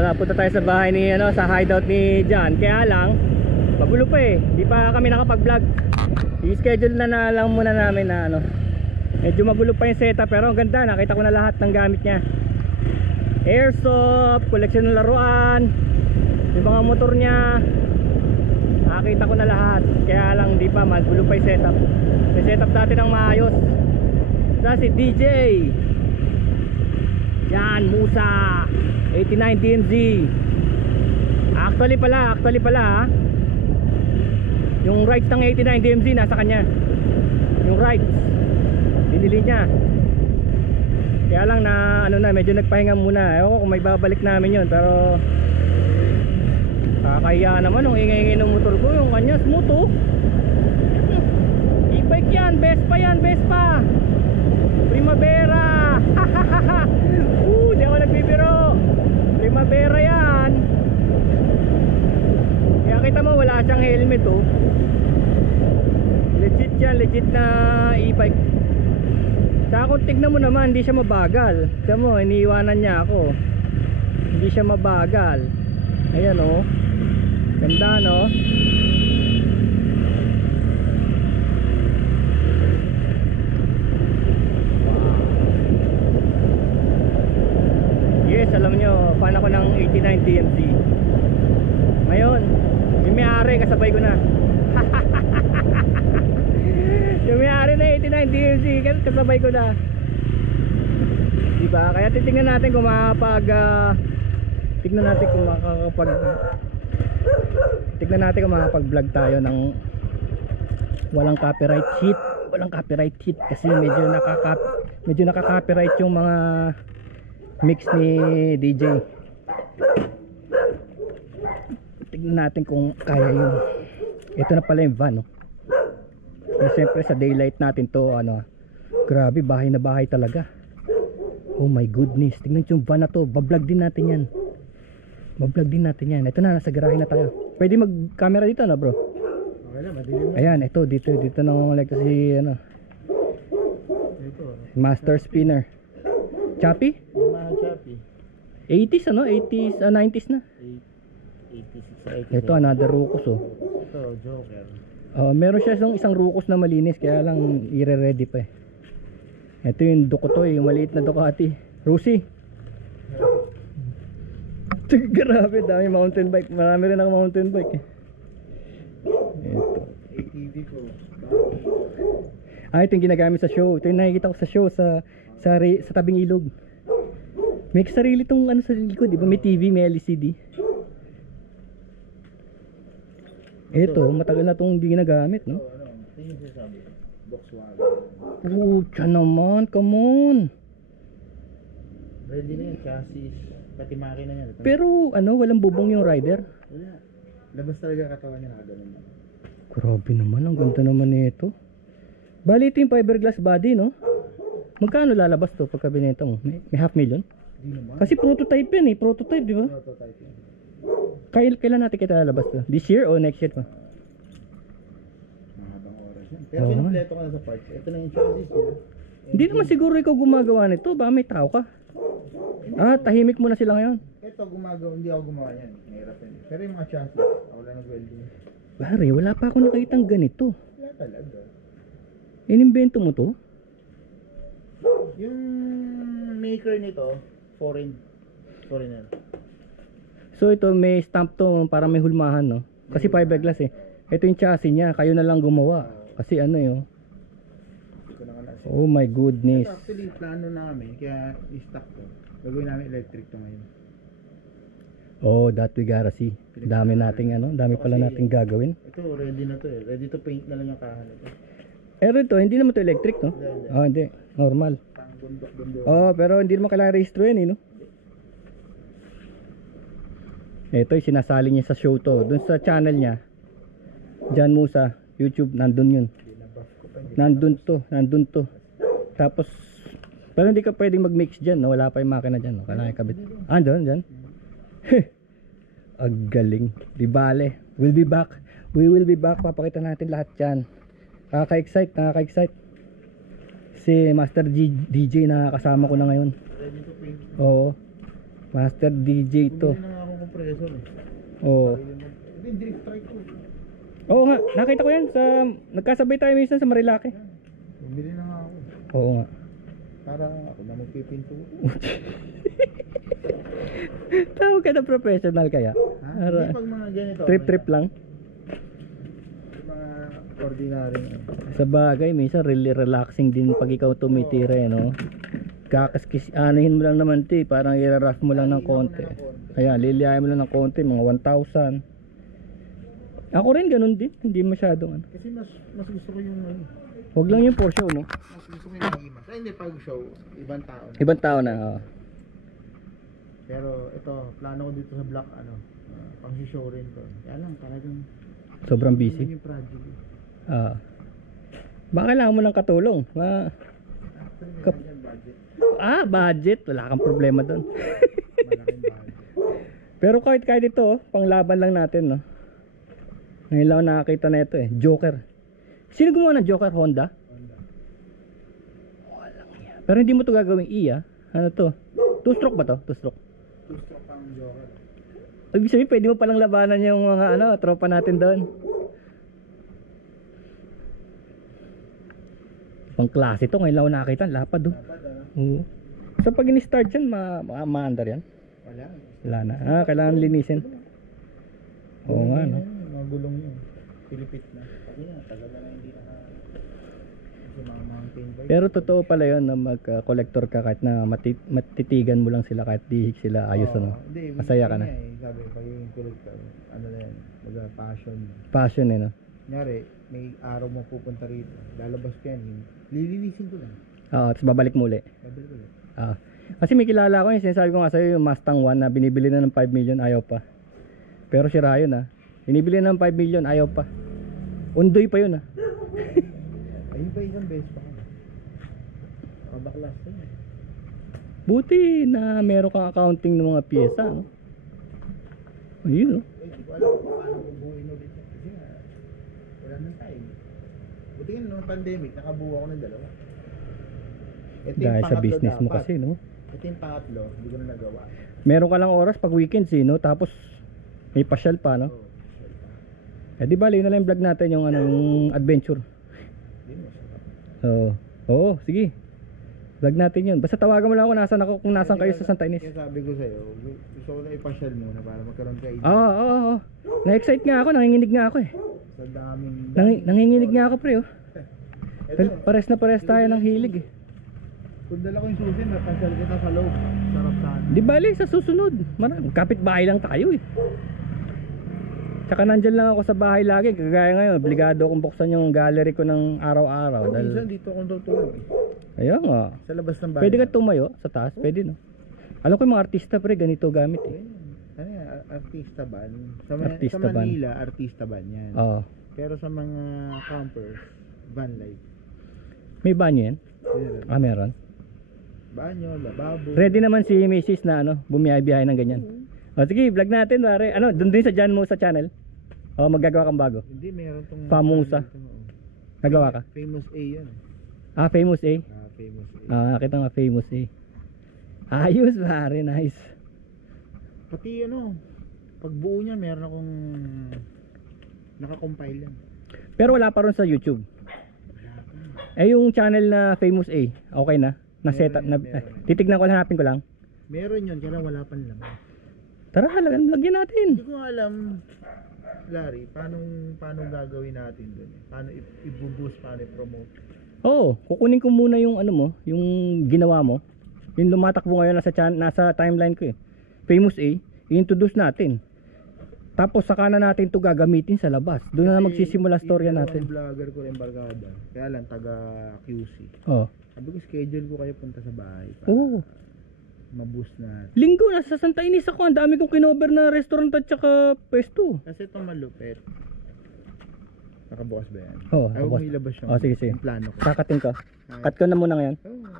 napunta tayo sa bahay ni sa hideout ni John. Kaya lang magulo pa eh. Hindi pa kami nakapag-vlog. I-schedule na lang muna namin na medyo magulo pa yung setup, pero ang ganda. Nakita ko na lahat ng gamit niya. Airsoft, collection ng laruan, yung mga motor niya. Nakita ko na lahat. Kaya lang di pa, magulo pa yung setup. Yung setup natin ang maayos. Sa si DJ yan, Musa 89 DMZ. Actually pala yung rights ng 89 DMZ nasa kanya. Yung rights binili niya. Kaya lang na medyo nagpahinga muna. Ewan ko kung may babalik namin yun, pero kakahiya naman nung ingay-ingay ng motor ko. Yung kanya smooth oh. E-bike yan, Vespa Primavera. Di ako nagbibiro. Primavera yan. Kaya kita mo wala siyang helmet oh. Legit yan, legit na e-bike. Saka kung tignan mo naman, hindi siya mabagal. Tignan mo, iniiwanan niya ako. Hindi siya mabagal. Ayan oh. Ganda no. Yes, alam nyo, fan ako ng 89 DMZ. Ngayon, yung may-ari, kasabay ko na. Yung may-ari na 89 DMZ, kasabay ko na. Diba? Kaya titingnan natin kung tignan natin kung makakapag-vlog tayo ng walang copyright hit. Walang copyright hit kasi medyo nakaka-copyright yung mga mix ni DJ. Tignan natin kung kaya yun. Ito na pala yung van, no? Siyempre sa daylight natin to, grabe, bahay na bahay talaga. Oh my goodness, tignan yung van na to. Bablog din natin yan. Ito na, nasa garahe na tayo. Pwede mag-camera dito na bro? Okay na, madilim na. Ayan, ito dito nangungulikta si Master Spinner. Choppy? Choppy. 80s 80s, 90s na. 86. Ito another Rucos oh. Ito, Joker. Meron siya isang Rucos na malinis, kaya lang i-ready pa eh. Ito yung Ducatoy, yung maliit na Ducati. Rusi. Grabe, dami mountain bike. Marami rin ako mountain bike eh. Ito. ATV ko. Ito yung ginagamit sa show. Ito yung nakikita ko sa show sa tabing ilog. May sarili tong sa likod, di ba? May TV, may LCD. Ito, matagal na tong hindi ginagamit, no? Ito yung sinasabi. Volkswagen. Tiyan naman, come on. Ready na yun, chassis. Pati makina niya. Pero walang bubong yung rider. Wala. Labas talaga katawan niya, nakaganon na. Grabe naman, ang ganda naman nito. Bali ito yung fiberglass body, no? Magkano lalabas to pagka binenta mo? May 500,000? Di naman. Kasi prototype yan eh, prototype, di ba? Prototype yan. Kailan natin kita lalabas to? This year o next year pa? Mahabang oras yan. Pero pinumpleto ka na sa parts. Ito na yung chassis niya. Hindi naman siguro ikaw gumagawa nito, baka may tao ka. Tahimik mo na sila ngayon. Ito gumagawa, hindi ako gumawa yan. Mahirap yan. Pero yung mga chassis, ako lang nag-welding. Pare, wala pa ako nakitang ganito. Wala talaga. Inimbento mo to? Yung maker nito, foreigner. So ito may stamp to, para may hulmahan, no? Kasi fiberglass eh. Ito yung chassis niya, kayo na lang gumawa. Kasi oh my goodness. Ito actually plano namin, kaya i-stock to. Gagawin namin electric to ngayon. Oh, that we gotta see. Dami pala nating gagawin. Ito ready na to eh. Ready to paint na lang yung kahan nito. Pero ito, hindi naman to electric, no? Hindi. Normal. Pang bundok-bundok. Pero hindi naman kailangan registro yan, eh, no? Ito yung sinasali niya sa show to. Dun sa channel niya, John Musa, YouTube, nandun yun. Nandun to. Tapos, pero hindi ka pwedeng mag-mix dyan, no? Wala pa yung makina dyan, no? Kailangan kabit. Dyan. Ang galing. Di bale. We will be back. Papakita natin lahat yan. Nakaka-excite. Si Master DJ na kasama ko na ngayon. Oo. Master DJ to. Bumili na nga ako compressor eh. Oo. Hindi, drift trike ko. Oo nga, nakita ko yan sa nagkasabay tayo minsan sa Marilake. Bumili na nga ako. Oo nga. Para ako na magpipinto. Tawag ka na professional kaya? Ha? Hindi pag mga ganito. Trip lang. Mga ordinary. Sa bagay, minsan really relaxing din pag ikaw tumitira, no? Kakaskis, anahin mo lang naman ti, parang i-rough mo lang ng konti. Ayan, liliyahin mo lang ng konti, mga 1,000. Ako rin ganun din, hindi masyadong ano. Kasi mas gusto ko yung ano. Huwag lang yung for show, no? Mas gusto ko yung magimas. Ay, hindi pag show, ibang tao. Ibang tao na, oo. Pero ito, plano ko dito sa block, ano, pang show rin to. Kaya lang, talagang Sobrang yun busy. yung project. Baka kailangan mo ng katulong. Actually, Kap- yan budget. Budget. Wala kang problema doon. Malaking budget. Pero kahit ito, panglaban lang natin, no? Ngayon lang ako nakakita na ito eh. Joker. Sino gumawa ng Joker? Honda? Honda. Walang yan. Pero hindi mo to gagawing E, ah. Ano to? 2-stroke ba to? 2-stroke. Two-stroke ang Joker. Ibig sabihin, pwede mo palang labanan yung mga ano, tropa natin doon. Pang klase to, ngayon lang ako nakakita. Lapad, oh. Dapat, ano? Oo. So pag in-start yan, maandar yan? Wala. Wala na. Kailangan linisin. Oo nga, no? Mga gulong yun. Pilipit na. Kasi nga, tagal na hindi kasi mga mountain bike. Pero totoo pala yun na mag-collector ka kahit na matitigan mo lang sila kahit dihik sila. Ayos, ano? Hindi, Masaya ka na. Sabi, pag yung collector, ano na yan, passion. Passion, eh, no? Kunyari, may araw mo pupunta rito. Lalabas ka yan. Lilinisin ko lang. Oo, tapos babalik muli. Babalik ko lang. Kasi may kilala ko yung sinasabi ko nga sa'yo yung Mustang 1 na binibili na ng 5 million, ayaw pa. Pero sira yun, ah. Binibili na ng 5 million, ayaw pa. Undoy pa yun, ah. Ayun pa isang beses pa. Kabaklas yun. Buti na meron kang accounting ng mga pyesa, no? Ayun, no? Hindi ko alam kung paano bubuuin ulit. Kasi nga, wala nang time. Buti nga nung pandemic, nakabuo ako ng dalawa. Ito yung Dahil sa pangatlo business mo dapat. kasi, no? Ito yung pangatlo, hindi ko na nagawa. Meron ka lang oras pag weekends, eh, no? Tapos may pasyal pa, no? Oh, Eh di bali na lang yung vlog natin yung ano, yung adventure. hindi mo sarap. Oo, sige. Vlog natin yun. Basta tawagan mo lang ako kung nasan kayo sa Santa Ines. Kaya sabi ko sa'yo, gusto ko na ipasyal muna para magkaroon ka idea. Oo. Na-excite nga ako, nanginginig nga ako eh. Sa daming... Nanginginig nga ako, pre, oh. Ito, Pares na pares tayo ng hilig eh. kung dala ko yung susi, napasyal kita sa loob. Sarap sana. Di bali sa susunod. Kapit-bahay lang tayo eh. Tsaka nandyan lang ako sa bahay lagi. Kagaya ngayon, obligado akong buksan yung gallery ko ng araw-araw. Minsan dito akong tutulog eh. Ayun nga. Sa labas ng bahay. Pwede ka tumayo sa taas? Pwede, no? Alam ko yung mga artista, pre, ganito gamit eh. Ano yan? Artista ban. Artista sa ban. Manila, artista ban yan. Oo. Pero sa mga campers, van life. May banyo yan? Meron. Meron. Banyo, lababo. Ready naman si Mrs. na ano, bumiyahe-biyahe ng ganyan. O sige, vlog natin, pare. Ano, dun din sa Jan mo sa channel. O, maggagawa kang bago. Hindi, meron tong... Famusa. Nagawa ka? Famous A yan. Famous A. Famous A. Nakita nga famous A. Ayos, pare. Nice. Pati ano, pagbuo niya, meron akong nakakompile yan. Pero wala pa ron sa YouTube. Yung channel na famous A, okay na? Na-set up na, titignan ko lang, hanapin ko lang. Meron yun, kaya lang wala pang laman. Tara, halagan, lagyan natin. Hindi ko alam, Larry, paano gagawin natin dun? Paano i-boost, paano i-promote? Oo, kukunin ko muna yung ano mo, yung ginawa mo. Yung lumatakbo ngayon nasa timeline ko eh. Famous A, i-introduce natin. Tapos saka na natin to gagamitin sa labas. Doon na magsisimula storya natin. Yung vlogger ko rin barkada, kaya lang taga QC. Oo. Sabi ko schedule ko kayo punta sa bahay para Oo. ma-boost na. Linggo nasa Santa Ines ako, ang dami kong kinover na restaurant at saka pwesto. Kasi ito malupit. Nakabukas ba yan? Oo, Ayaw nakabukas. may labas yung, Sige. yung plano ko. Kakatin ko. Cut ko na muna ngayon. Oh.